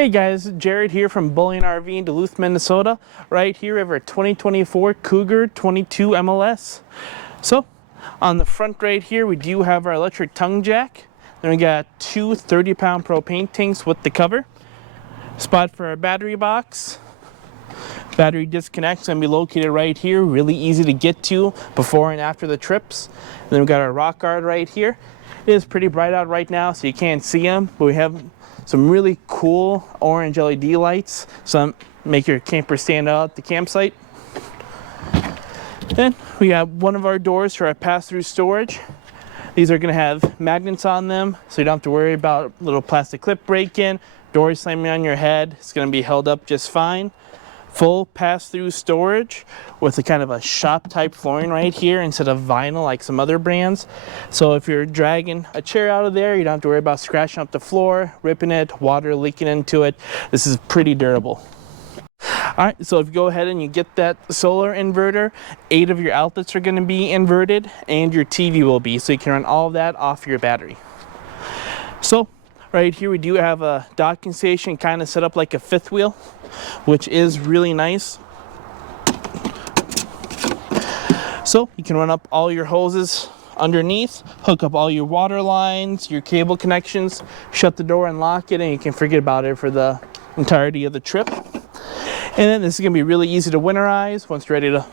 Hey guys, Jarrett here from Bowling RV in Duluth, Minnesota. Right here we have our 2024 Cougar 22 MLS. So, on the front right here, we do have our electric tongue jack. Then we got two 30-pound propane tanks with the cover. Spot for our battery box. Battery disconnect is going to be located right here, really easy to get to before and after the trips. And then we got our rock guard right here. It is pretty bright out right now, so you can't see them, but we have some really cool orange LED lights, so make your camper stand out at the campsite. Then we got one of our doors for our pass-through storage. These are going to have magnets on them, so you don't have to worry about little plastic clip break-in, doors slamming on your head. It's going to be held up just fine. Full pass-through storage with a kind of a shop type flooring right here instead of vinyl like some other brands. So if you're dragging a chair out of there, you don't have to worry about scratching up the floor, ripping it, water leaking into it. This is pretty durable. Alright, so if you go ahead and you get that solar inverter, 8 of your outlets are going to be inverted and your TV will be, so you can run all of that off your battery. So right here we do have a docking station kind of set up like a fifth wheel, which is really nice. So you can run up all your hoses underneath, hook up all your water lines, your cable connections, shut the door and lock it, and you can forget about it for the entirety of the trip. And then this is going to be really easy to winterize. Once you're ready to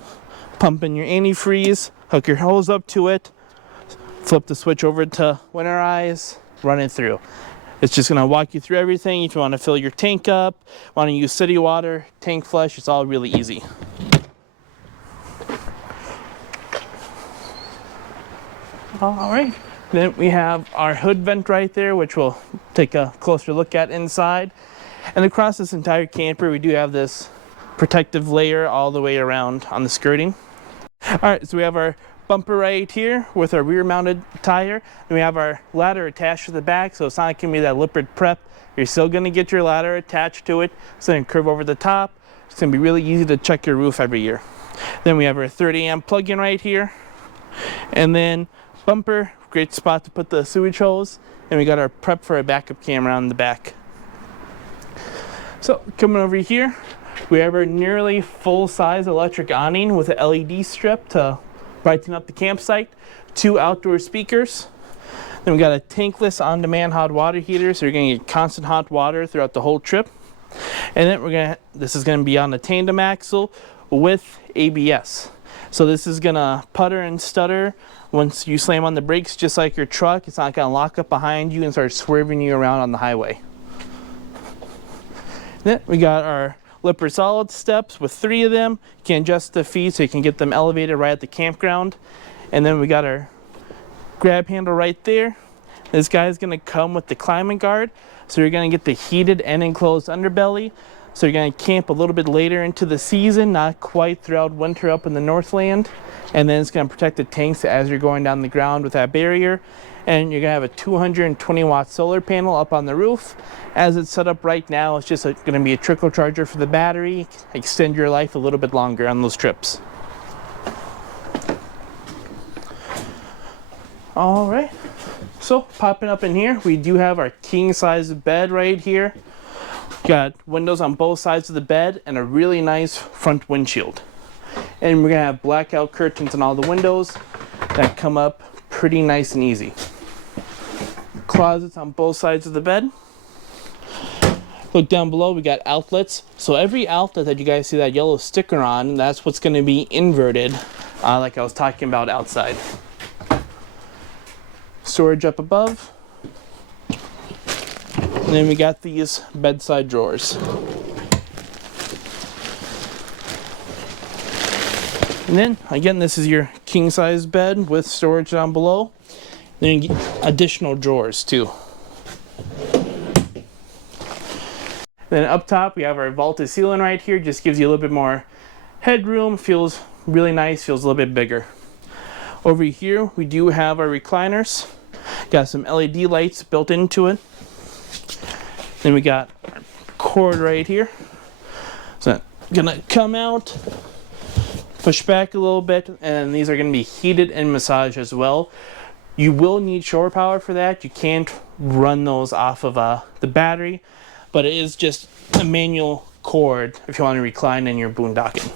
pump in your antifreeze, hook your hose up to it, flip the switch over to winterize, run it through. It's just going to walk you through everything. If you want to fill your tank up, want to use city water, tank flush, it's all really easy. All right, then we have our hood vent right there, which we'll take a closer look at inside. And across this entire camper, we do have this protective layer all the way around on the skirting. All right, so we have our bumper right here with our rear mounted tire, and we have our ladder attached to the back, so it's not going to be that lippert prep. You're still going to get your ladder attached to it. It's going to curve over the top. It's going to be really easy to check your roof every year. Then we have our 30 amp plug-in right here, and then bumper, great spot to put the sewage hose, and we got our prep for a backup camera on the back. So coming over here, we have our nearly full-size electric awning with an LED strip to brighten up the campsite, 2 outdoor speakers. Then we got a tankless on-demand hot water heater, so you're going to get constant hot water throughout the whole trip. And then this is going to be on the tandem axle with ABS. So this is going to putter and stutter once you slam on the brakes, just like your truck. It's not going to lock up behind you and start swerving you around on the highway. Then we got our Lippert solid steps with 3 of them. You can adjust the feet so you can get them elevated right at the campground. And then we got our grab handle right there. This guy is going to come with the climate guard, so you're going to get the heated and enclosed underbelly. So you're going to camp a little bit later into the season, not quite throughout winter up in the Northland. And then it's going to protect the tanks as you're going down the ground with that barrier. And you're going to have a 220 watt solar panel up on the roof. As it's set up right now, it's just going to be a trickle charger for the battery, extend your life a little bit longer on those trips. All right, so popping up in here, we do have our king size bed right here. Got windows on both sides of the bed and a really nice front windshield. And we're going to have blackout curtains on all the windows that come up pretty nice and easy. Closets on both sides of the bed. Look down below, we got outlets. So every outlet that you guys see that yellow sticker on, that's what's going to be inverted, like I was talking about outside. Storage up above. And then we got these bedside drawers. And then, again, this is your king size bed with storage down below. Then you get additional drawers too. Then up top we have our vaulted ceiling right here. Just gives you a little bit more headroom. Feels really nice, feels a little bit bigger. Over here we do have our recliners. Got some LED lights built into it. Then we got our cord right here. So gonna come out, push back a little bit, and these are gonna be heated and massaged as well. You will need shore power for that. You can't run those off of the battery, but it is just a manual cord if you want to recline in your boondocking.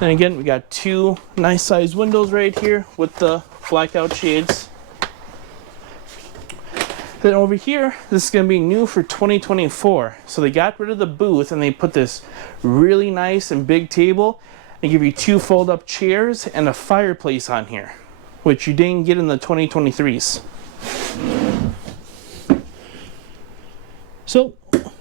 Then again, we got two nice sized windows right here with the blackout shades. Then over here, this is going to be new for 2024. So they got rid of the booth and they put this really nice and big table. They give you two fold up chairs and a fireplace on here, which you didn't get in the 2023s. So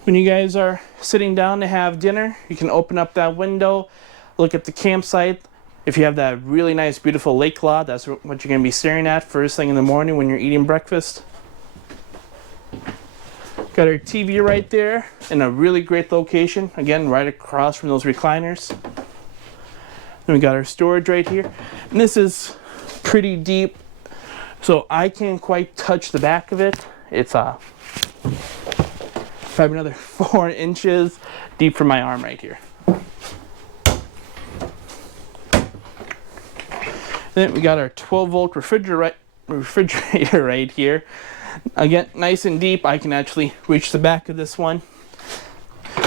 when you guys are sitting down to have dinner, you can open up that window, look at the campsite. If you have that really nice, beautiful lake lot, that's what you're going to be staring at first thing in the morning when you're eating breakfast. Got our TV right there in a really great location. Again, right across from those recliners. Then we got our storage right here. And this is pretty deep, so I can't quite touch the back of it. It's probably another 4 inches deep for my arm right here. Then we got our 12-volt refrigerator right here. Again, nice and deep. I can actually reach the back of this one.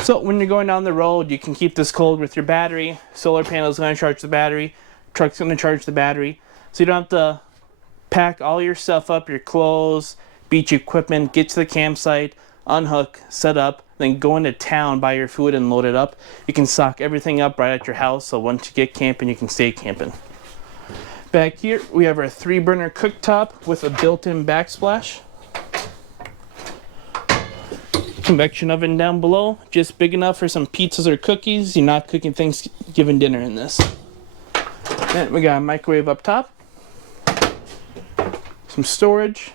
So when you're going down the road, you can keep this cold with your battery. Solar panel is going to charge the battery. Truck's going to charge the battery. So you don't have to pack all your stuff up, your clothes, beach equipment, get to the campsite, unhook, set up, then go into town, buy your food, and load it up. You can stock everything up right at your house, so once you get camping, you can stay camping. Back here, we have our 3-burner cooktop with a built-in backsplash. Convection oven down below, just big enough for some pizzas or cookies. You're not cooking Thanksgiving dinner in this. Then we got a microwave up top. Some storage.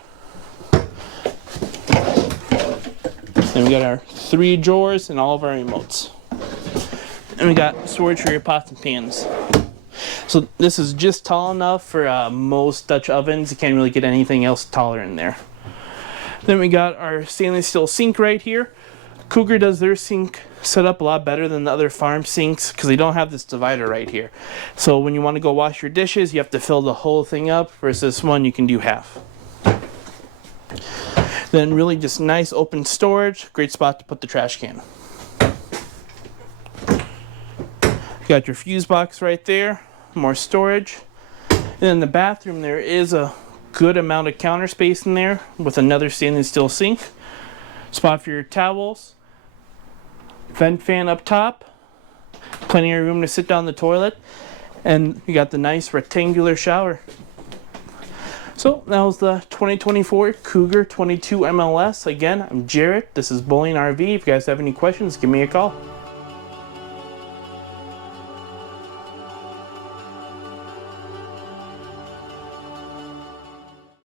Then we got our 3 drawers and all of our remotes. And we got storage for your pots and pans. So this is just tall enough for most Dutch ovens. You can't really get anything else taller in there. Then we got our stainless steel sink right here. Cougar does their sink set up a lot better than the other farm sinks because they don't have this divider right here. So when you want to go wash your dishes, you have to fill the whole thing up, versus this one you can do half. Then really just nice open storage, great spot to put the trash can. You got your fuse box right there, more storage. And in the bathroom there is a good amount of counter space in there with another stainless steel sink. Spot for your towels. Vent fan up top. Plenty of room to sit down the toilet. And you got the nice rectangular shower. So that was the 2024 Cougar 22 MLS. Again, I'm Jarrett. This is Bowling RV. If you guys have any questions, give me a call.